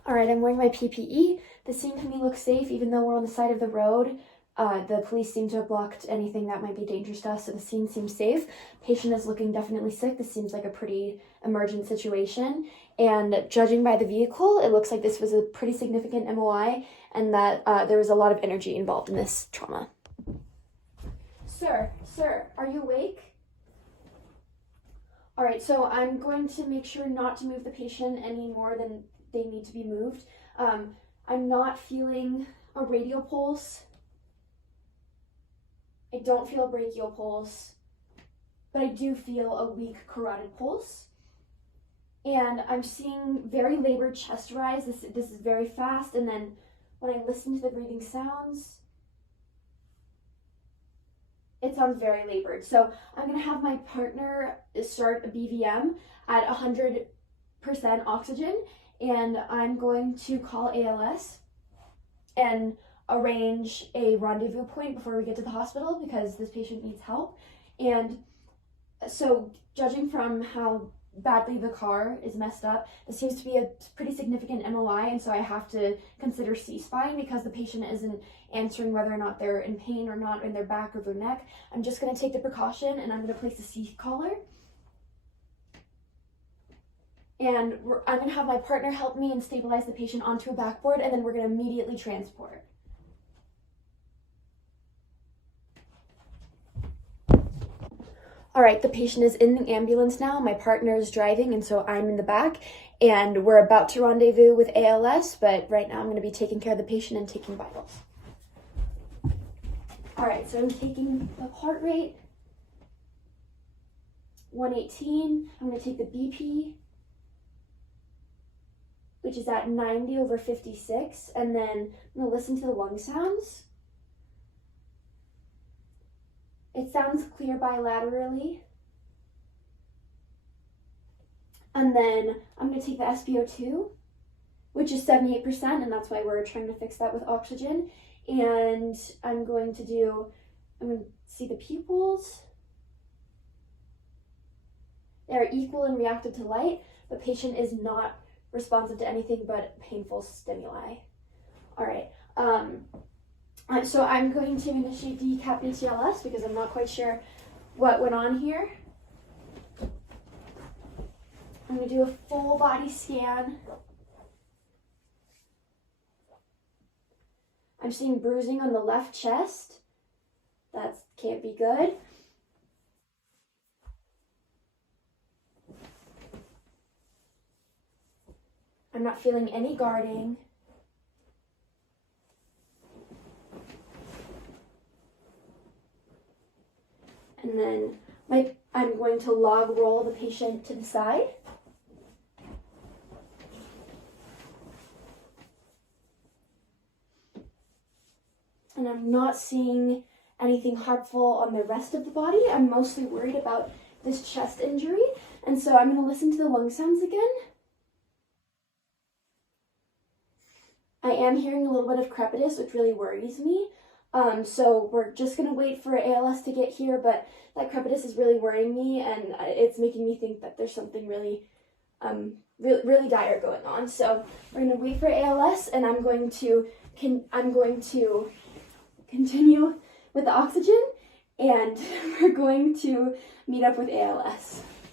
All right, I'm wearing my PPE. The scene to me looks safe, even though we're on the side of the road. The police seem to have blocked anything that might be dangerous to us, so the scene seems safe. Patient is looking definitely sick. This seems like a pretty emergent situation. And judging by the vehicle, it looks like this was a pretty significant MOI and that there was a lot of energy involved in this trauma. Sir, are you awake? All right, so I'm going to make sure not to move the patient any more than they need to be moved. I'm not feeling a radial pulse. I don't feel a brachial pulse, but I do feel a weak carotid pulse. And I'm seeing very labored chest rise. This is very fast. And then when I listen to the breathing sounds, it sounds very labored. So I'm gonna have my partner start a BVM at 100% oxygen, and I'm going to call ALS and arrange a rendezvous point before we get to the hospital because this patient needs help. And so judging from how badly the car is messed up, this seems to be a pretty significant MOI, and so I have to consider C-spine because the patient isn't answering whether or not they're in pain or not in their back or their neck. I'm just going to take the precaution and I'm going to place a C-collar. And I'm going to have my partner help me and stabilize the patient onto a backboard, and then we're going to immediately transport. All right, the patient is in the ambulance now. My partner is driving, and so I'm in the back, and we're about to rendezvous with ALS, but right now I'm going to be taking care of the patient and taking vitals. All right, so I'm taking the heart rate, 118. I'm going to take the BP, which is at 90/56, and then I'm going to listen to the lung sounds. It sounds clear bilaterally. And then I'm going to take the SpO2, which is 78%, and that's why we're trying to fix that with oxygen. And I'm going to see the pupils. They're equal and reactive to light. The patient is not responsive to anything but painful stimuli. All right. So I'm going to initiate decap BTLS because I'm not quite sure what went on here. I'm going to do a full body scan. I'm seeing bruising on the left chest. That can't be good. I'm not feeling any guarding. And then I'm going to log roll the patient to the side. And I'm not seeing anything harmful on the rest of the body. I'm mostly worried about this chest injury. And so I'm going to listen to the lung sounds again. I am hearing a little bit of crepitus, which really worries me. So we're just going to wait for ALS to get here, but that crepitus is really worrying me, and it's making me think that there's something really dire going on. So we're going to wait for ALS, and I'm going to continue with the oxygen, and we're going to meet up with ALS.